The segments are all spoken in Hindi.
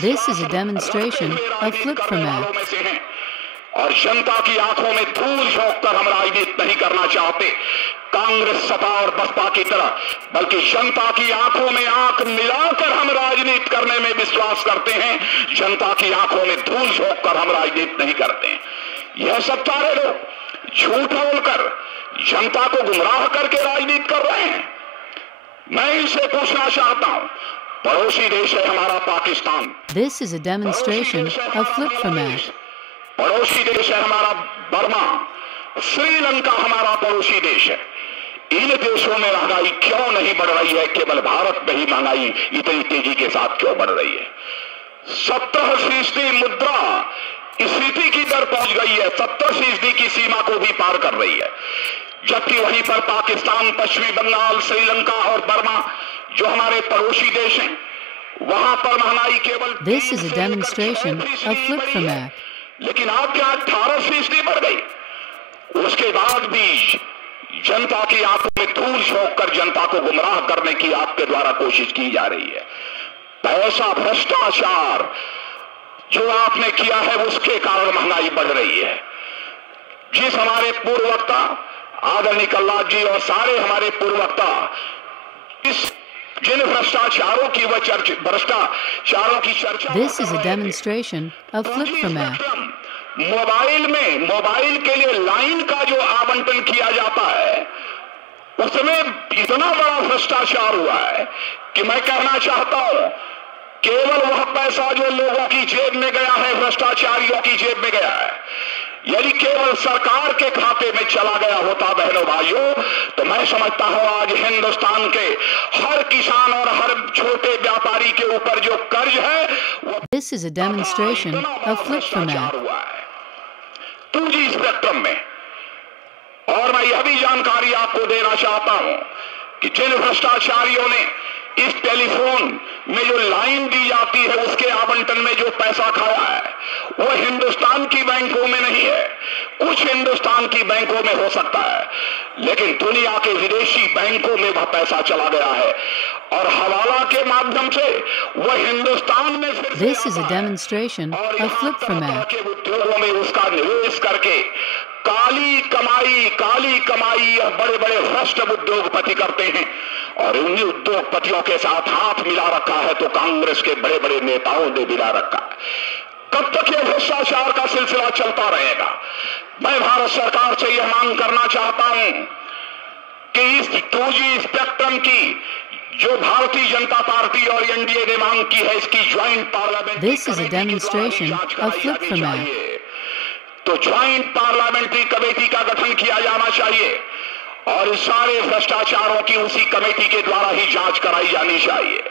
This is a demonstration of Flip from Act. और जनता की आंखों में धूल झोंक कर हम राजनीति नहीं करना चाहते कांग्रेस सपा और बसपा की तरह, बल्कि जनता की आंखों में आंख मिलाकर हम राजनीति करने में विश्वास करते हैं। जनता की आंखों में धूल झोंक कर हम राजनीति नहीं करते हैं। यह सब सारे लोग झूठ बोलकर जनता को गुमराह करके राजनीति कर रहे हैं। मैं इनसे पूछना चाहता हूं, पड़ोसी देश है हमारा Pakistan. This is a demonstration of Flip from Act. पड़ोसी देश है हमारा बर्मा, श्रीलंका हमारा पड़ोसी देश है। इन देशों में महंगाई क्यों नहीं बढ़ रही है? केवल भारत में ही महंगाई इतनी तेजी के साथ क्यों बढ़ रही है? 70% मुद्रा स्फीति की दर पहुंच गई है, 70% की सीमा को भी पार कर रही है। जबकि वहीं पर पाकिस्तान, पश्चिमी बंगाल, श्रीलंका और बर्मा जो हमारे पड़ोसी देश हैं, वहां पर महंगाई केवल This is a demonstration of Flip from Act. लेकिन आपके यहाँ 18% बढ़ गई। उसके बाद भी जनता की आंखों में धूल झोंक कर जनता को गुमराह करने की आपके द्वारा कोशिश की जा रही है। पैसा भ्रष्टाचार जो आपने किया है उसके कारण महंगाई बढ़ रही है। जिस हमारे पूर्व वक्ता आदरणीय कल्लाद जी और सारे हमारे पूर्व वक्ता जिन भ्रष्टाचारों की भ्रष्टाचारों की चर्चा This is a demonstration of Flip from Act. Mobile के लिए लाइन का जो आवंटन किया जाता है उसमें इतना बड़ा भ्रष्टाचार हुआ है कि मैं कहना चाहता हूं केवल वह पैसा जो लोगों की जेब में गया है, भ्रष्टाचारियों की जेब में गया है, यदि केवल सरकार के खाते में चला गया होता बहनों भाइयों, तो मैं समझता हूं आज हिंदुस्तान के हर किसान और हर छोटे व्यापारी के ऊपर जो कर्ज है वो This is a demonstration of Flip from Act. 2G spectrum में। और मैं यह भी जानकारी आपको देना चाहता हूं कि जिन भ्रष्टाचारियों ने इस टेलीफोन में जो लाइन दी जाती है उसके आवंटन में जो पैसा खाया है वो हिंदुस्तान की बैंकों में नहीं है, कुछ हिंदुस्तान की बैंकों में हो सकता है, लेकिन दुनिया के विदेशी बैंकों में वह पैसा चला गया है और हवाला के माध्यम से वह हिंदुस्तान में फिर This is a demonstration of Flip from Act. के उद्योगों में उसका निवेश करके काली कमाई यह बड़े बड़े भ्रष्ट उद्योगपति करते हैं। और उन्हीं उद्योगपतियों के साथ हाथ मिला रखा है तो कांग्रेस के बड़े बड़े नेताओं ने मिला रखा है। कब तक यह भ्रष्टाचार का सिलसिला चलता रहेगा? मैं भारत सरकार से यह मांग करना चाहता हूं कि इस 2G स्पेक्ट्रम की जो भारतीय जनता पार्टी और एनडीए ने मांग की है इसकी joint parliamentary This is a demonstration of Flip from Act. तो ज्वाइंट पार्लियामेंट्री कमेटी का गठन किया जाना चाहिए और इस सारे भ्रष्टाचारों की उसी कमेटी के द्वारा ही जांच कराई जानी चाहिए।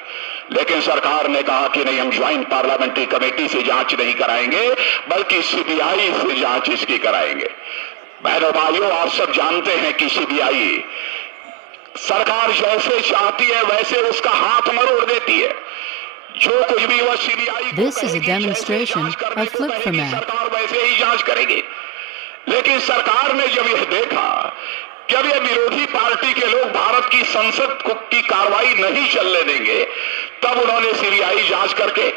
लेकिन सरकार ने कहा कि नहीं, हम ज्वाइंट पार्लियामेंट्री कमेटी से जांच नहीं कराएंगे बल्कि सीबीआई से जांच इसकी कराएंगे। बहनों भाइयों, आप सब जानते हैं कि सीबीआई सरकार जैसे चाहती है वैसे उसका हाथ मरोड़ देती है। जो कुछ भी वह CBI This is a demonstration of Flip from Act. सरकार वैसे ही जांच करेगी। लेकिन सरकार ने जब यह देखा कि अब ये विरोधी पार्टी के लोग भारत की संसद की कार्रवाई नहीं चलने देंगे, तब उन्होंने सीबीआई जांच करके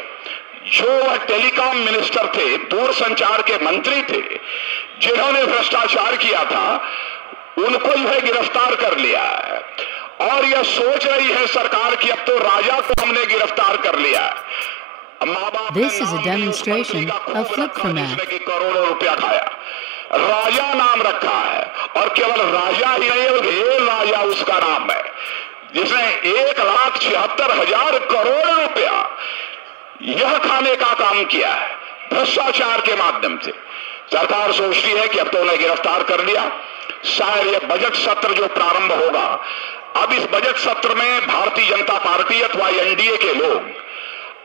जो वह टेलीकॉम मिनिस्टर थे, दूरसंचार के मंत्री थे, जिन्होंने भ्रष्टाचार किया था, उनको यह गिरफ्तार कर लिया है। और यह सोच रही है सरकार की अब तो राजा को हमने गिरफ्तार कर लिया है। माँ बाप This is a demonstration of Flip from Act. करोड़ों रुपया खाया, राजा नाम रखा है और केवल राजा ही नहीं बल्कि राजा उसका नाम है, जिसने 1,76,000 करोड़ रुपया यह खाने का काम किया है भ्रष्टाचार के माध्यम से। सरकार सोचती है कि अब तो उन्हें गिरफ्तार कर लिया, शायद यह बजट सत्र जो प्रारंभ होगा, अब इस बजट सत्र में भारतीय जनता पार्टी अथवा एनडीए के लोग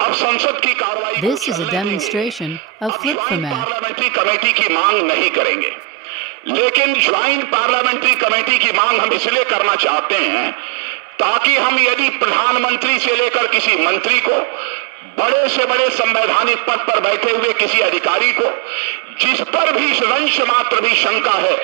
अब संसद की कार्रवाई This is a demonstration of Flip from Act. Parliamentary committee की मांग नहीं करेंगे, लेकिन ज्वाइंट पार्लियामेंट्री कमेटी की मांग हम इसलिए करना चाहते हैं ताकि हम यदि प्रधानमंत्री से लेकर किसी मंत्री को, बड़े से बड़े संवैधानिक पद पर बैठे हुए किसी अधिकारी को जिस पर भी रंश मात्र भी शंका है,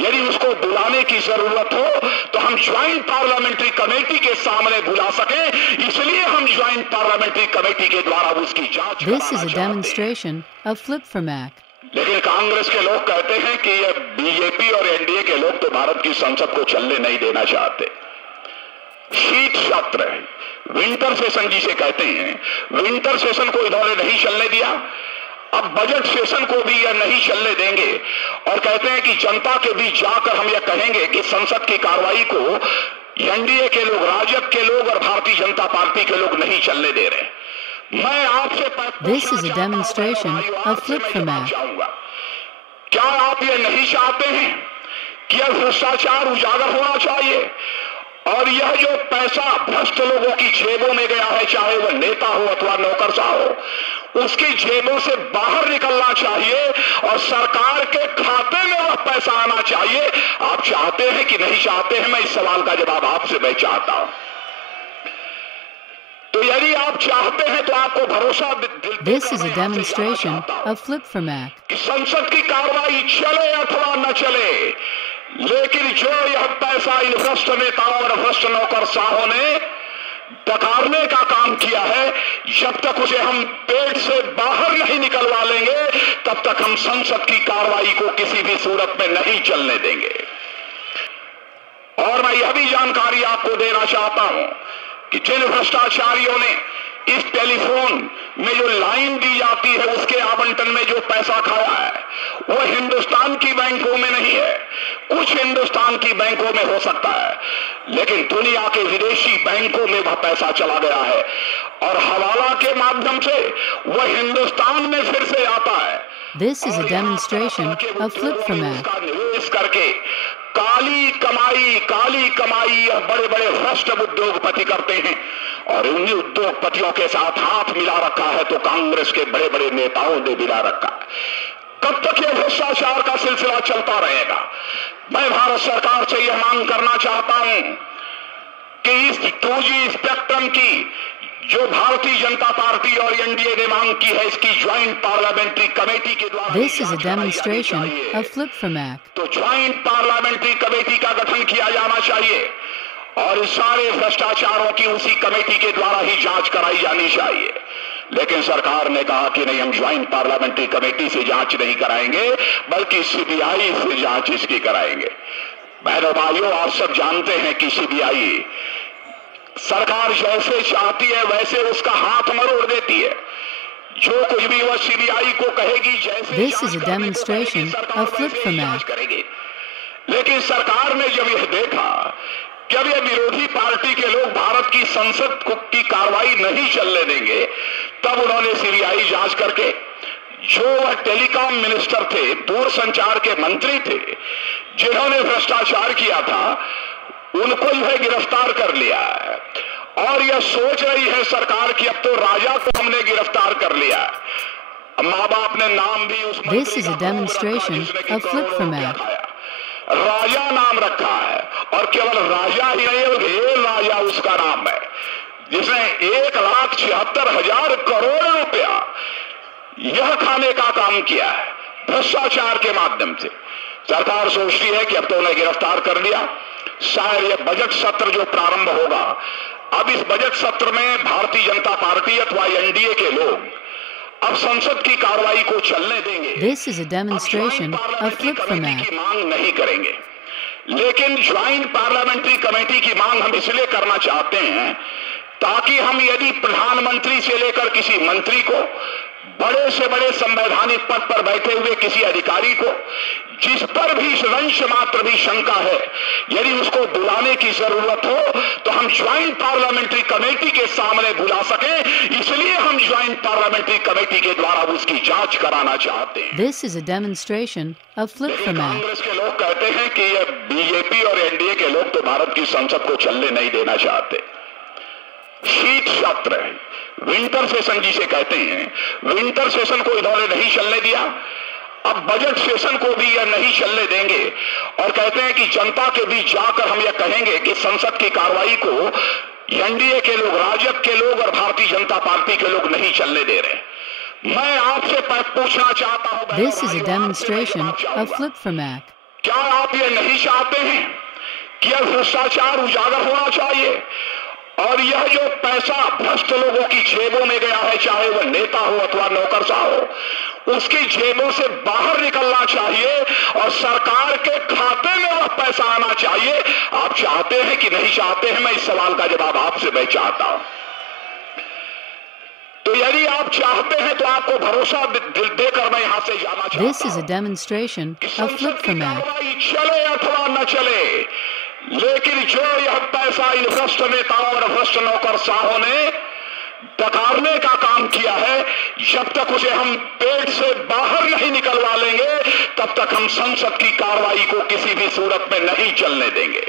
यदि उसको बुलाने की जरूरत हो तो हम ज्वाइंट पार्लियामेंट्री कमेटी के सामने बुला सकें, इसलिए हम ज्वाइंट पार्लियामेंट्री कमेटी के द्वारा उसकी जांच कराना This is a demonstration of Flip for Mac. लेकिन कांग्रेस के लोग कहते हैं कि ये बीजेपी और एनडीए के लोग तो भारत की संसद को चलने नहीं देना चाहते। शीत सत्र है, विंटर सेशन जिसे कहते हैं, विंटर सेशन को इन्होंने नहीं चलने दिया, अब बजट सेशन को भी यह नहीं चलने देंगे और कहते हैं कि जनता के बीच जाकर हम यह कहेंगे कि संसद की कार्रवाई को एनडीए के लोग, राजग के लोग और भारतीय जनता पार्टी के लोग नहीं चलने दे रहे। मैं आपसे This is a demonstration of Flip for Mac. क्या आप ये नहीं चाहते हैं कि यह भ्रष्टाचार उजागर होना चाहिए और यह जो पैसा भ्रष्ट लोगों की जेबों में गया है, चाहे वह नेता हो अथवा नौकरशाह हो, उसकी जेबों से बाहर निकलना चाहिए और सरकार के खाते में वह पैसा आना चाहिए। आप चाहते हैं कि नहीं चाहते हैं? मैं इस सवाल का जवाब आपसे मैं चाहता हूं। तो यदि आप चाहते हैं तो आपको भरोसा This is a demonstration of Flip for Mac. कि संसद की कार्रवाई चले अथवा न चले, लेकिन जो यह पैसा इन भ्रष्ट नेताओं और भ्रष्ट नौकरशाहों ने डकारने का काम किया है, जब तक उसे हम पेट से बाहर नहीं निकलवा लेंगे तब तक हम संसद की कार्रवाई को किसी भी सूरत में नहीं चलने देंगे। और मैं यह भी जानकारी आपको देना चाहता हूं कि जिन भ्रष्टाचारियों ने इस टेलीफोन में जो लाइन दी जाती है उसके आवंटन में जो पैसा खाया है, वह हिंदुस्तान की बैंकों में नहीं है, कुछ हिंदुस्तान की बैंकों में हो सकता है, लेकिन दुनिया के विदेशी बैंकों में वह पैसा चला गया है और हवाला के माध्यम से वह हिंदुस्तान में फिर से आता है। This is a demonstration of Flip for Mac. निवेश करके काली कमाई यह बड़े बड़े भ्रष्ट उद्योगपति करते हैं और उन्हीं उद्योगपतियों के साथ हाथ मिला रखा है तो कांग्रेस के बड़े बड़े नेताओं ने मिला रखा है। कब तक यह भ्रष्टाचार का सिलसिला चलता रहेगा? मैं भारत सरकार से यह मांग करना चाहता हूं कि इस 2G स्पेक्ट्रम की जो भारतीय जनता पार्टी और एनडीए ने मांग की है, इसकी ज्वाइंट पार्लियामेंट्री कमेटी के द्वारा This is a demonstration of Flip for Mac. तो ज्वाइंट पार्लियामेंट्री कमेटी का गठन किया जाना चाहिए और इस सारे भ्रष्टाचारों की उसी कमेटी के द्वारा ही जांच कराई जानी चाहिए। लेकिन सरकार ने कहा कि नहीं, हम ज्वाइंट पार्लियामेंट्री कमेटी से जांच नहीं कराएंगे बल्कि सीबीआई से जांच इसकी कराएंगे। बहनों भाइयों, आप सब जानते हैं कि सीबीआई सरकार जैसे चाहती है वैसे उसका हाथ मरोड़ देती है। जो कुछ भी वह सीबीआई को कहेगी, जैसे This is a demonstration of Flip for Mac. करेगी। लेकिन सरकार ने जब यह देखा कि अब ये विरोधी पार्टी के लोग भारत की संसद की कार्रवाई नहीं चलने देंगे, तब उन्होंने सीबीआई जांच करके जो वह टेलीकॉम मिनिस्टर थे, दूरसंचार के मंत्री थे, जिन्होंने भ्रष्टाचार किया था, उनको यह गिरफ्तार कर लिया है। और यह सोच रही है सरकार की अब तो राजा को हमने गिरफ्तार कर लिया है। माँ बाप ने नाम भी उस This is a demonstration of Flip for Mac. राजा नाम रखा है और केवल राजा ही नहीं बल्कि राजा उसका नाम है, जिसने 1,76,000 करोड़ रुपया यह खाने का काम किया है भ्रष्टाचार के माध्यम से। सरकार सोचती है कि अब तो उन्हें गिरफ्तार कर लिया, शायद यह बजट सत्र जो प्रारंभ होगा, अब इस बजट सत्र में भारतीय जनता पार्टी अथवा एनडीए के लोग अब संसद की कार्रवाई को चलने देंगे। This is a demonstration of Flip for Mac. की मांग नहीं करेंगे, लेकिन ज्वाइंट पार्लियामेंट्री कमेटी की मांग हम इसलिए करना चाहते हैं ताकि हम यदि प्रधानमंत्री से लेकर किसी मंत्री को, बड़े से बड़े संवैधानिक पद पर बैठे हुए किसी अधिकारी को, जिस पर भी रंश मात्र भी शंका है, यदि उसको बुलाने की जरूरत हो तो हम ज्वाइंट पार्लियामेंट्री कमेटी के सामने बुला सकें, इसलिए हम ज्वाइंट पार्लियामेंट्री कमेटी के द्वारा उसकी जांच कराना चाहते हैं। This is a demonstration of Flip for Mac. Congress के लोग कहते हैं कि ये बीजेपी और एनडीए के लोग तो भारत की संसद को चलने नहीं देना चाहते। शीत सत्र है, विंटर सेशन जिसे कहते हैं, विंटर सेशन को इन्होंने नहीं चलने दिया, अब बजट सेशन को भी यह नहीं चलने देंगे और कहते हैं कि जनता के बीच जाकर हम यह कहेंगे कि संसद की कार्रवाई को एनडीए के लोग, राजग के लोग और भारतीय जनता पार्टी के लोग नहीं चलने दे रहे। मैं आपसे पूछना चाहता हूं, This is a demonstration of Flip4Mac. क्या आप ये नहीं चाहते हैं कि यह भ्रष्टाचार उजागर होना चाहिए और यह जो पैसा भ्रष्ट लोगों की जेबों में गया है, चाहे वह नेता हो अथवा नौकरशाह हो, उसकी जेबों से बाहर निकलना चाहिए और सरकार के खाते में वह पैसा आना चाहिए। आप चाहते हैं कि नहीं चाहते हैं? मैं इस सवाल का जवाब आपसे मैं चाहता हूं। तो यदि आप चाहते हैं तो आपको भरोसा देकर मैं यहां से जाना चाहता हूं। This is a demonstration of Flip4Mac. चले अथवा न चले, लेकिन जो यह पैसा इन भ्रष्ट नेताओं और भ्रष्ट नौकरशाहों ने डकारने का काम किया है, जब तक उसे हम पेट से बाहर नहीं निकलवा लेंगे, तब तक हम संसद की कार्रवाई को किसी भी सूरत में नहीं चलने देंगे।